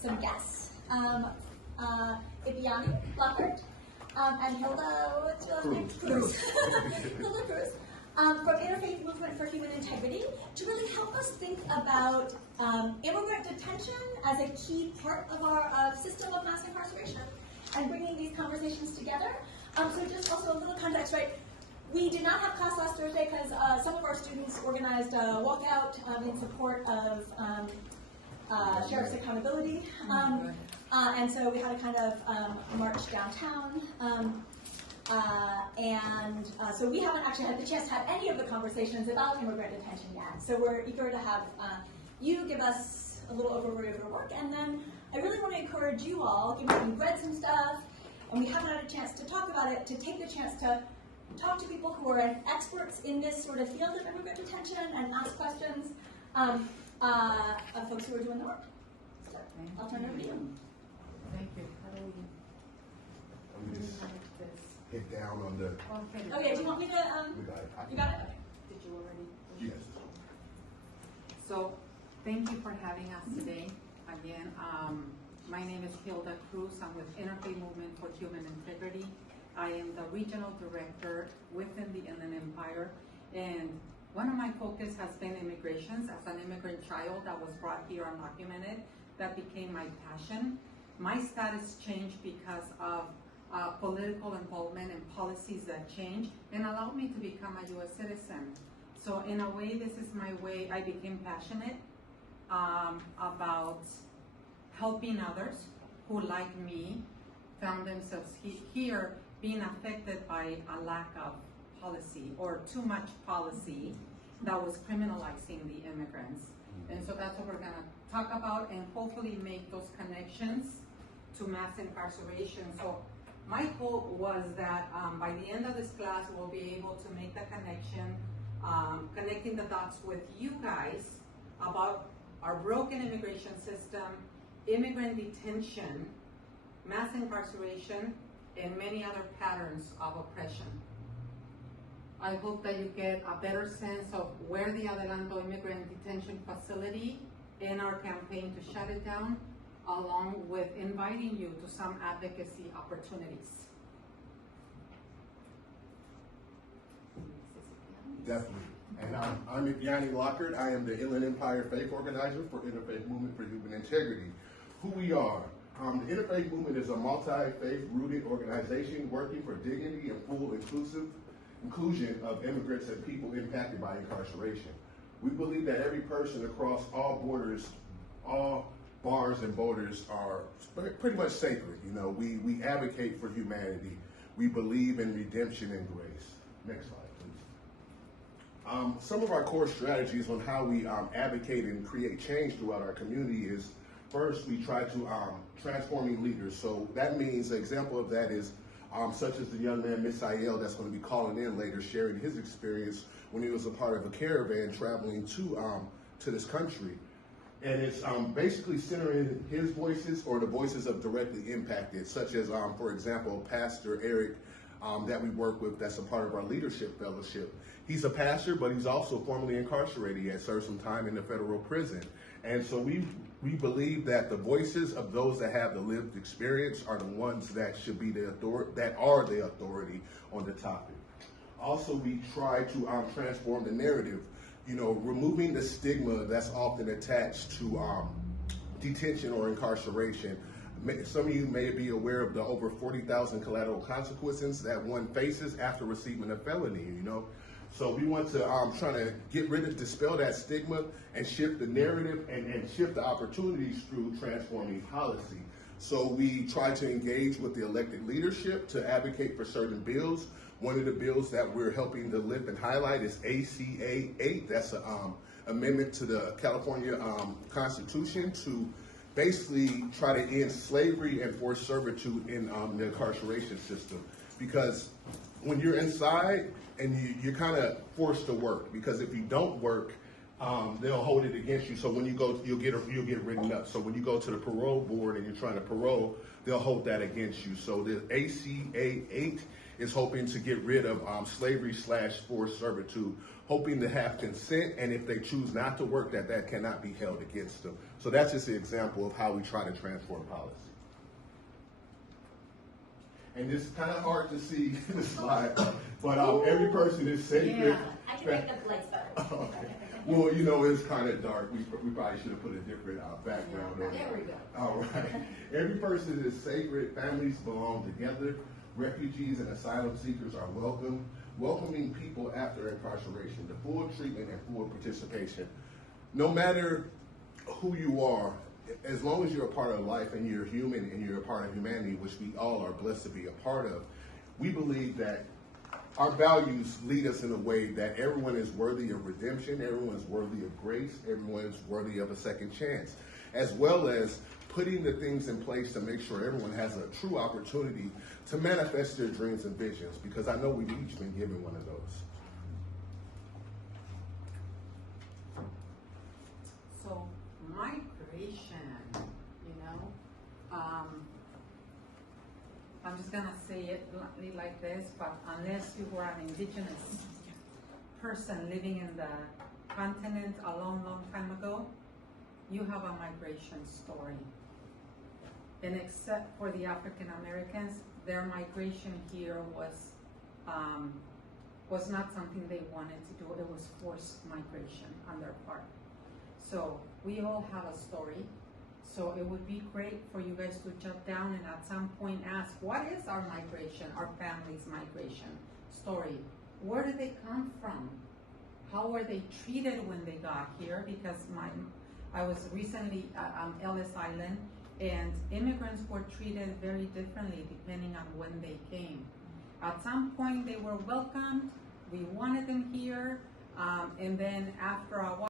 some guests. Ipyani, Lockert, and Hilda, what's your last name? Cruz. Hilda Cruz. From Interfaith Movement for Human Integrity, to really help us think about immigrant detention as a key part of our system of mass incarceration and bringing these conversations together. So just also a little context, right? We did not have class last Thursday because some of our students organized a walkout in support of sheriff's accountability. And so we had a kind of march downtown. So we haven't actually had the chance to have any of the conversations about immigrant detention yet. So we're eager to have you give us a little overview of your work. And then I really want to encourage you all, given that you've read some stuff and we haven't had a chance to talk about it, to take the chance to talk to people who are experts in this sort of field of immigrant detention and ask questions of folks who are doing the work. So I'll turn it over to you. Thank you. How do we hit down on the... Okay, do you want me to... We got it. You got it? Okay. Did you already? Yes. So, thank you for having us today. Again, my name is Hilda Cruz. I'm with Interfaith Movement for Human Integrity. I am the regional director within the Inland Empire, and one of my focus has been immigrations. As an immigrant child that was brought here undocumented, that became my passion. My status changed because of political involvement and policies that changed and allowed me to become a U.S. citizen. So in a way, this is my way. I became passionate about helping others who, like me, found themselves here being affected by a lack of policy or too much policy that was criminalizing the immigrants. And so that's what we're going to talk about and hopefully make those connections to mass incarceration. So my hope was that by the end of this class, we'll be able to make the connection, connecting the dots with you guys about our broken immigration system, immigrant detention, mass incarceration, and many other patterns of oppression. I hope that you get a better sense of where the Adelanto Immigrant Detention Facility in our campaign to shut it down, along with inviting you to some advocacy opportunities. Definitely. And I'm Ipyani Lockert. I am the Inland Empire Faith Organizer for Interfaith Movement for Human Integrity. Who we are. The Interfaith Movement is a multi-faith rooted organization working for dignity and full inclusion of immigrants and people impacted by incarceration. We believe that every person across all borders, all bars and borders are pretty much sacred. You know, we advocate for humanity. We believe in redemption and grace. Next slide, please. Some of our core strategies on how we advocate and create change throughout our community is, first, we try to transforming leaders. So that means, an example of that is such as the young man, Misael, that's going to be calling in later, sharing his experience when he was a part of a caravan traveling to this country. And it's basically centering his voices or the voices of directly impacted, such as, for example, Pastor Eric that we work with, that's a part of our leadership fellowship. He's a pastor, but he's also formerly incarcerated. He had served some time in the federal prison. And so we believe that the voices of those that have the lived experience are the ones that should be the authority on the topic. Also, we try to transform the narrative, you know, removing the stigma that's often attached to detention or incarceration. Some of you may be aware of the over 40,000 collateral consequences that one faces after receiving a felony, you know. So we want to try to dispel that stigma and shift the narrative and shift the opportunities through transforming policy. So we try to engage with the elected leadership to advocate for certain bills. One of the bills that we're helping to lift and highlight is ACA 8. That's an amendment to the California Constitution to basically try to end slavery and forced servitude in the incarceration system. Because when you're inside and you're kind of forced to work, because if you don't work, they'll hold it against you. So when you go, you'll get written up. So when you go to the parole board and you're trying to parole, they'll hold that against you. So the ACA 8 is hoping to get rid of slavery/forced servitude, hoping to have consent, and if they choose not to work, that cannot be held against them. So that's just an example of how we try to transform policy. And it's kind of hard to see the slide, but every person is sacred. Yeah, I can make the lights better. Okay. Well, you know, it's kind of dark. We probably should have put a different background on it. There we go. All right. Every person is sacred. Families belong together. Refugees and asylum seekers are welcome. Welcoming people after incarceration, the full treatment and full participation. No matter who you are, as long as you're a part of life and you're human and you're a part of humanity, which we all are blessed to be a part of, we believe that our values lead us in a way that everyone is worthy of redemption, everyone is worthy of grace, everyone is worthy of a second chance, as well as putting the things in place to make sure everyone has a true opportunity to manifest their dreams and visions, because I know we've each been given one of those. So migration, you know, I'm just gonna say it like this, but unless you were an indigenous person living in the continent a long, long time ago, you have a migration story. And except for the African Americans, their migration here was not something they wanted to do. It was forced migration on their part. So we all have a story. So it would be great for you guys to jot down and at some point ask, what is our migration, our family's migration story? Where did they come from? How were they treated when they got here? Because I was recently on Ellis Island, and immigrants were treated very differently depending on when they came. At some point they were welcomed, we wanted them here, and then after a while,